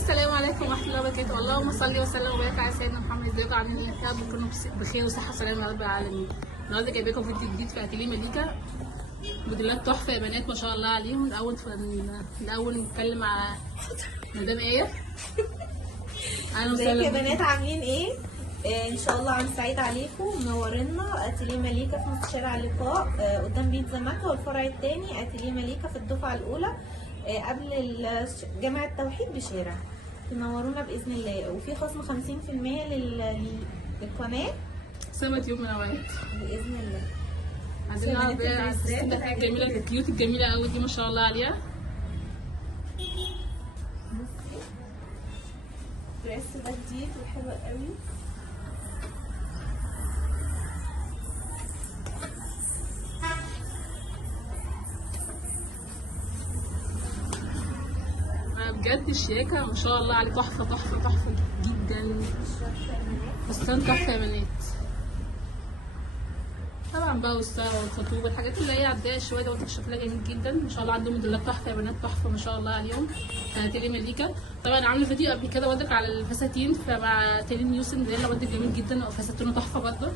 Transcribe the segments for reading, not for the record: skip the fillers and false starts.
السلام عليكم ورحمه الله وبركاته. اللهم صل وسلم وبارك على سيدنا محمد. ازيكم عاملين ايه؟ يا رب تكونوا بخير وصحه وسلامه يا رب العالمين. النهارده جايبه لكم فيديو جديد في اتيليه مليكه. موديلات تحفه يا بنات ما شاء الله عليهم. الاول نتكلم على مدام ايه. اهلا ازيك وسهلا يا بكم. بنات، عاملين ايه؟ ان شاء الله عم سعيد عليكم، منورنا اتيليه مليكه في نص شارع اللقاء، قدام بيت زمكه، والفرع الثاني اتيليه مليكه في الدفعه الاولى قبل جامع التوحيد بشارع. تنورونا باذن الله، وفي خصم 50% للقناه سمت يوم من اوقات باذن الله. عندنا عربيه الجميله الكيوت الجميله قوي دي ما شاء الله عليها. دريس ده جديد وحلو قوي. بجد الشياكه ما شاء الله عليه تحفه تحفه تحفه جدا. فستان تحفه يا بنات. طبعا بقى والساعه والخطوبه الحاجات اللي هي عدايه شويه دوت شكلها جميل جدا ما شاء الله. عندهم موديلات تحفه يا بنات تحفه ما شاء الله عليهم. اتيليه مليكه. طبعا عامله فيديو قبل كده ودك على الفساتين فمع اتيليه نيو سندريلا ودك جميل جدا وفساتينه تحفه برضه.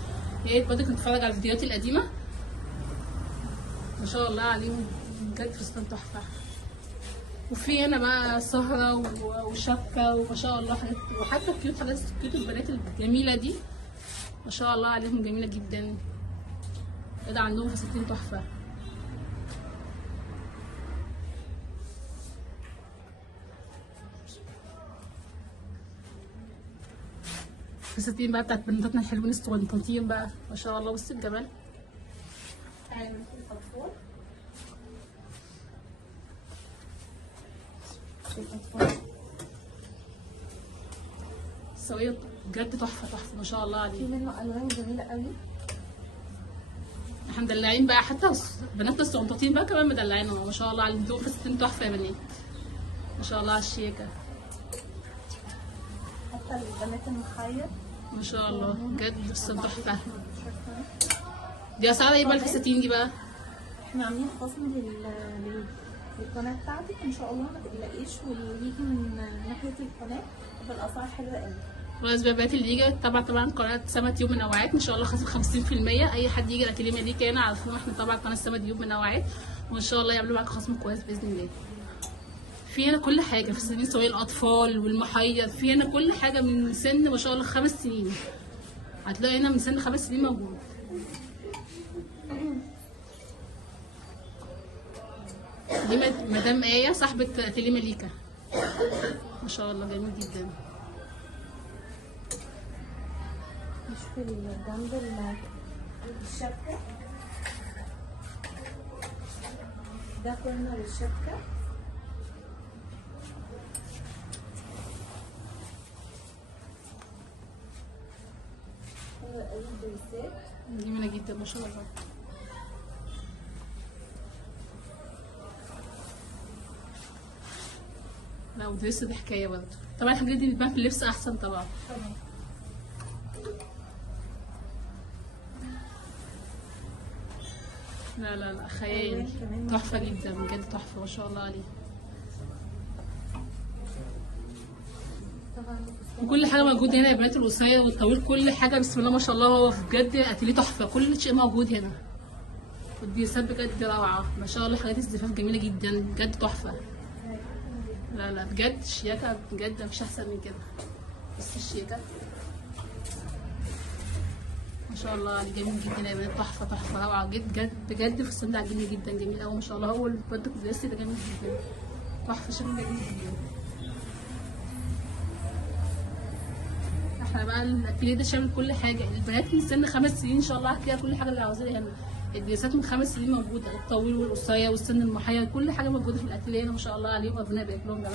يا ريت برضك نتفرج على الفيديوهات القديمه ما شاء الله عليهم. بجد فستان تحفه. وفي هنا بقى سهره وشبكه وما شاء الله حاجات، وحتى الكيوت حاجات كيوت البنات الجميله دي ما شاء الله عليهم جميله جدا. ده عندهم فساتين تحفه. فساتين بقى بتاعت بناتنا الحلوين الصغنطاطين بقى ما شاء الله. بصي الجمال. السويه بجد تحفه تحفه ما شاء الله في عليه. منه الوان جميله قوي. احنا مدلعين بقى حتى بناتنا الصغنطاطين بقى كمان مدلعينهم ما شاء الله عليهم. دول فساتين تحفه يا بنات ما شاء الله على الشياكه حتى البنات المخيط ما شاء الله بجد فستان تحفه. دي اسعار ايه بقى الفساتين دي بقى؟ احنا عاملين خصم للقناه بتاعتك ان شاء الله، ما تقلقيش، واللي يجي من ناحيه القناه بالاسعار حلوه قوي. خلاص بنات اللي يجي طبعا قناه سما تيوب منوعات ان شاء الله خصم 50%. اي حد يجي الاتيليه مليكه هنا عارفين احنا طبعا قناه سما تيوب منوعات وان شاء الله يعملوا معاك خصم كويس باذن الله. في هنا كل حاجه في سنين سواء الاطفال والمحيض. في هنا كل حاجه من سن ما شاء الله 5 سنين. هتلاقي هنا من سن 5 سنين موجود. دي مدام ايه صاحبه اتيليه مليكه ما شاء الله جميل جدا. نشوف الجنب الشبكه ده كورنر الشبكه. جميله جدا ما شاء الله. لا ودريس دي حكايه برضه. طبعا الحاجات دي بتبان في اللبس احسن طبعا. لا لا لا خيال تحفه جدا بجد تحفه ما شاء الله عليه. وكل حاجه موجوده هنا يا بنات. القصير والطويل كل حاجه بسم الله ما شاء الله. هو بجد اتيليه تحفه كل شيء موجود هنا. والديسات بجد روعه ما شاء الله. حاجات الزفاف جميله جدا بجد تحفه. لا لا بجد شياكه بجد مفيش احسن من كده. بس الشياكه ما شاء الله عليه جميل جدا يا بنات تحفه تحفه روعه بجد بجد. فستان ده عاجبني جدا جميل قوي ما شاء الله. هو البنت الدريس ده جميل جدا تحفه شكله جميل جدا. احنا بقى الاتيليه ده شامل كل حاجه. البنات من سن 5 سنين ان شاء الله هتلاقي كل حاجه اللي عاوزاها هنا. الدريسات من 5 سنين موجوده، الطويل والقصير والسن المحير كل حاجه موجوده في الاتيليه هنا ما شاء الله عليهم. ربنا يبارك لهم يا رب.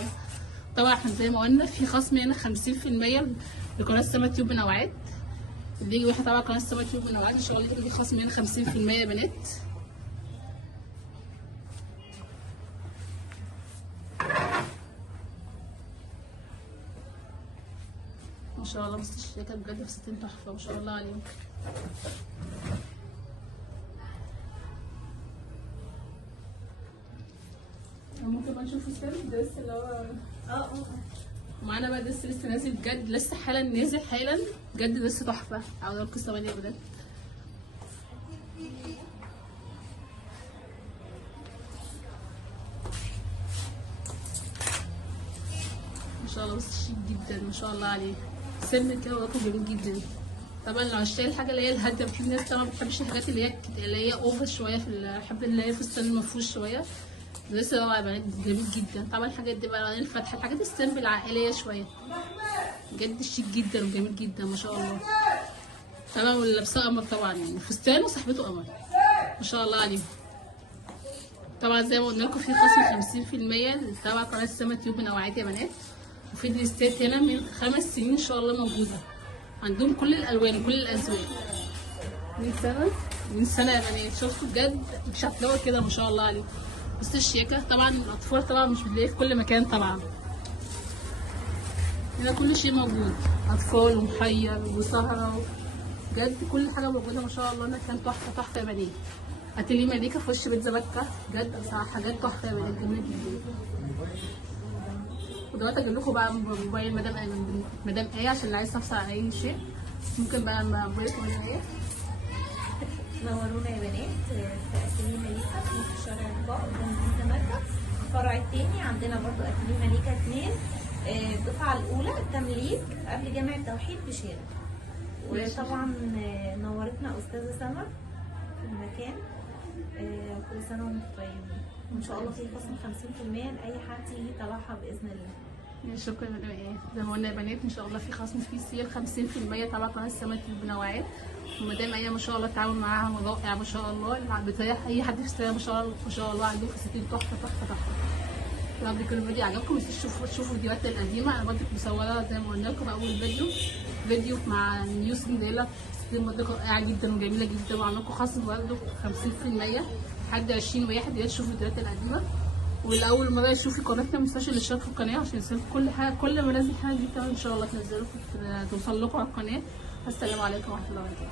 طبعا احنا زي ما قلنا في خصم هنا 50% لقناه سما تيوب منوعات. اللي يجي واحد تبع قناه سما تيوب منوعات ان شاء الله يجي خصم هنا 50% يا بنات. ما شاء الله. بس الشياكه بجد فساتين تحفه ما شاء الله عليهم. ممكن بقى نشوف السيرف ده اللي هو ومعانا بقى درس لسه نازل بجد، لسه حالا نازل حالا بجد، لسه تحفه. عاوزه لكم ثواني بجد. ما شاء الله بس شيك جدا ما شاء الله عليه، سن كده ورقم جميل جدا. طبعا لو هشتري الحاجه اللي هي الهاديه، في ناس طبعا ما بتحبش الحاجات اللي هي اوفر شويه، بحب اللي هي في السن المفروش شويه. لسه بقى بنات جميل جدا. طبعا الحاجات دي بقى الوان الفاتحه، الحاجات السيمبل العائليه شويه، بجد شيك جدا وجميل جدا ما شاء الله. طبعا واللي لابساه قمر طبعا، يعني فستان وصاحبته قمر ما شاء الله عليهم. طبعا زي ما قلنا لكم في خصم 50% تبع قناه سما تيوب بنوعات يا بنات. وفي دريسات هنا من 5 سنين ان شاء الله موجوده، عندهم كل الالوان وكل الاذواق. من سنه يا بنات، شفتوا بجد مش هتلاقوا كده ما شاء الله عليهم. بس الشياكه طبعا، الاطفال طبعا مش بتلاقيه في كل مكان طبعا. هنا كل شيء موجود، اطفال ومحير وسهره، بجد كل حاجه موجوده ما شاء الله. مكان تحفه تحفه يا بنات. اتيليه مليكه في وش بيتزا مكه، بجد حاجات تحفه يا بنات جميله جدا. ودلوقتي اجيب لكم بقى موبايل مدام ايمن، مدام ايه، عشان اللي عايز تفصل على اي شيء ممكن بقى موبايلكم مدام ايه. نورونا يا بنات في اتيليه مليكه في نص شارع الرجاء قدام بيتزا مكه. الفرع الثاني عندنا برضو اتيليه مليكه 2 الدفعه الاولى التمليك قبل جامع التوحيد بشارع. وطبعا نورتنا استاذه سما في المكان. كل سنه وانتم طيبين، وان شاء الله في خصم 50% لاي حد يجي طلعها باذن الله. شكرا مدام ايه. زي ما قلنا يا بنات ان شاء الله في خصم في سيل 50% تبع قناه سما تيوب بنوعات. ومدام ايه ما شاء الله التعامل معاها رائع ما شاء الله، بتريح اي حد في السنه ما شاء الله ما شاء الله. عندهم فساتين تحفه تحفه تحفه. يا رب يكون الفيديو عجبكم. ما تنسوش تشوفوا فيديوهاتنا القديمه، انا برضه مصوره زي ما قلنا لكم في اول فيديو مع نيو سندريلا، فساتين برضه رائعه جدا وجميله جدا، وعامل لكم خصم برضه 50% لحد 20 واحد. يا ريت تشوفوا الفيديوهات القديمه، والاول مره يشوفوا قناتنا ما تنساش الاشتراك في القناه عشان يوصلكم كل حاجه، كل ما ننزل حاجه جديده ان شاء الله توصل لكم على القناه. السلام عليكم ورحمه الله وبركاته.